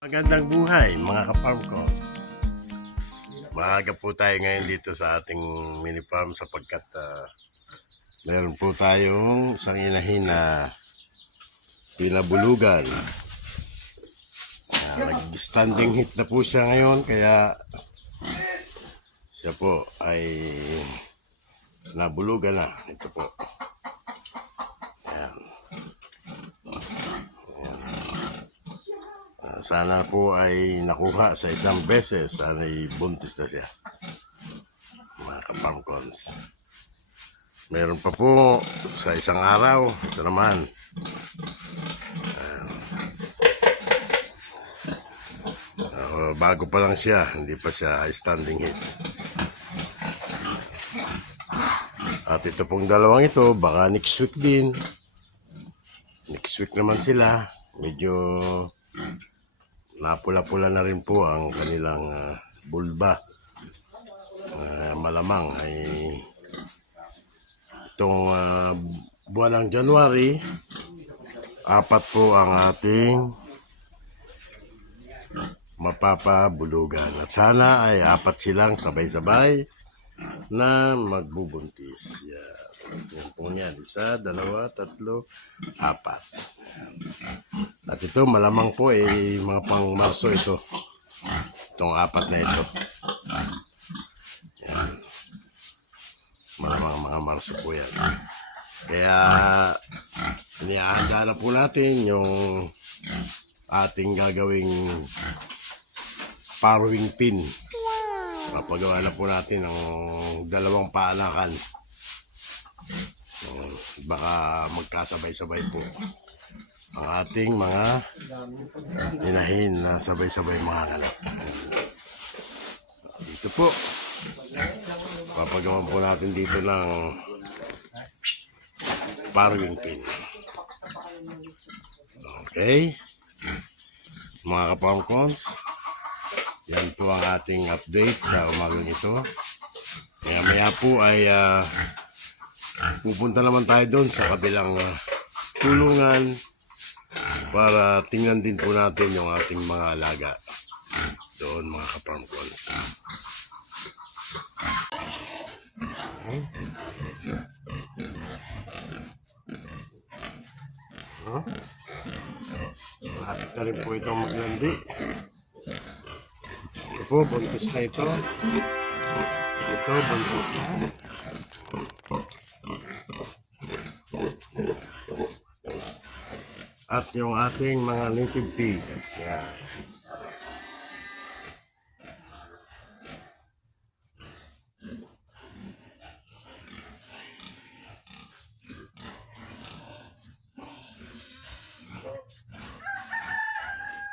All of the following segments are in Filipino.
Magandang buhay mga ka-farm ko. Maaga po tayo ngayon dito sa ating mini farm sapagkat meron po tayong isang inahin na pinabulugan. Nag-standing hit na po siya ngayon kaya siya po ay nabulugan na. Ito po. Sana po ay nakuha sa isang beses. Sana ay buntis na siya. Mga ka-farmcons. Meron pa po sa isang araw. Ito naman. Bago pa lang siya. Hindi pa siya standing hit. At ito pong dalawang ito. Baka next week din. Next week naman sila. Medyo napula-pula na rin po ang kanilang bulba. Malamang ay itong buwan ng January, 4 po ang ating mapapabulugan. At sana ay 4 silang sabay-sabay na magbubuntis. Yan po yan. 1, 2, 3, 4. At ito malamang po mga pang Marso ito. Itong 4 na ito. Yan. Malamang mga Marso po yan. Kaya inihahanda na po natin yung ating gagawing farrowing pin. Papagawa na po natin ng 2 paanakan. Baka magkasabay-sabay po ang ating mga inahin na sabay-sabay mga anak. Dito po, papagawa po natin dito ng farrowing pin. Okay, mga ka-farmcons, yan po ang ating update sa umagang ito. Maya po ay pupunta naman tayo doon sa kabilang kulungan para tingnan din po natin yung ating mga alaga doon mga ka-farmcons. Malapit na rin po itong maglandi. Ito po, buntis na ito. Ito, buntis na. At yung ating mga native pig. Yan.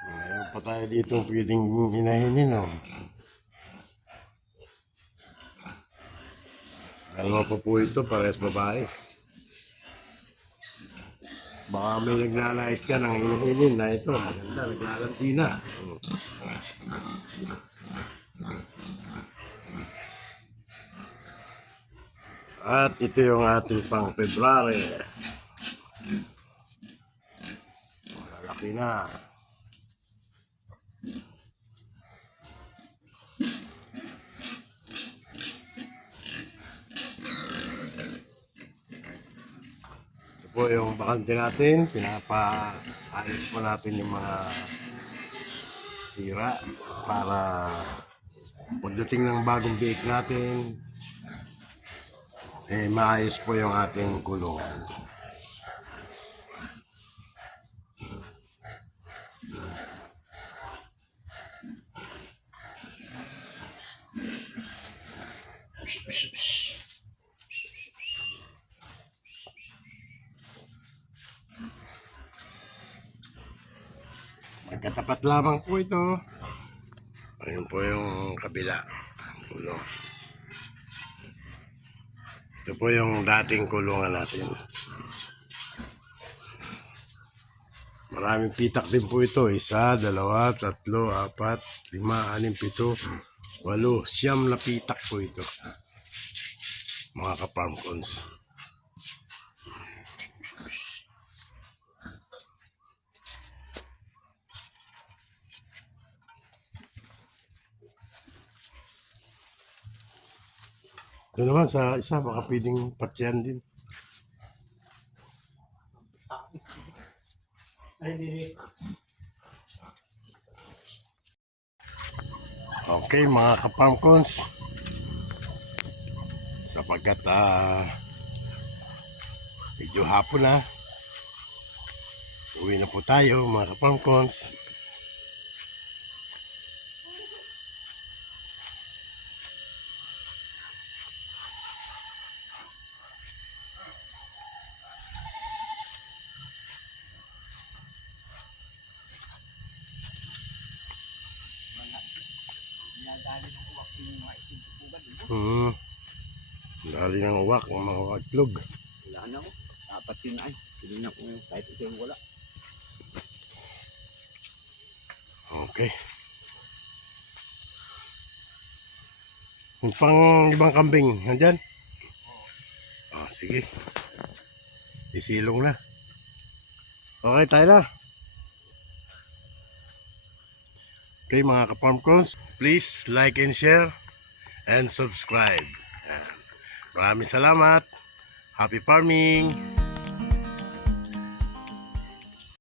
Mayroon pa tayo dito pwedeng hinahinin. Dalawa pa po ito, parehas babae. Baka may nagnanais dyan ang hinahinin na ito. Maganda, naglalanti na. At ito yung ating pang February. Malalaki na. Po yung bakante natin, pinapaayos po natin yung mga sira para pagdating ng bagong biik natin maayos po yung ating kulungan. Magkatapat lamang po ito. Ayun po yung kabila. Kulong. Ito po yung dating kulungan natin. Maraming pitak din po ito. 1, 2, 3, 4, 5, 6, 7, 8, 9 na pitak po ito. Mga ka-farmcons. Doon naman sa isa, baka pwedeng patsyan din. Okay, mga ka-farmcons. Sapagkat medyo hapon na. Uwi na po tayo, mga ka-farmcons. Dali ng uwak, mga itlog. Wala na ako. Apat yun ay. Hindi na ko kahit isa yung wala. Okay. Yung pang ibang kambing, nandyan? Sige. Isilong na. Okay, tayo na. Okay, mga ka-farmcons, please like and share and subscribe. Yan. Maraming salamat. Happy farming!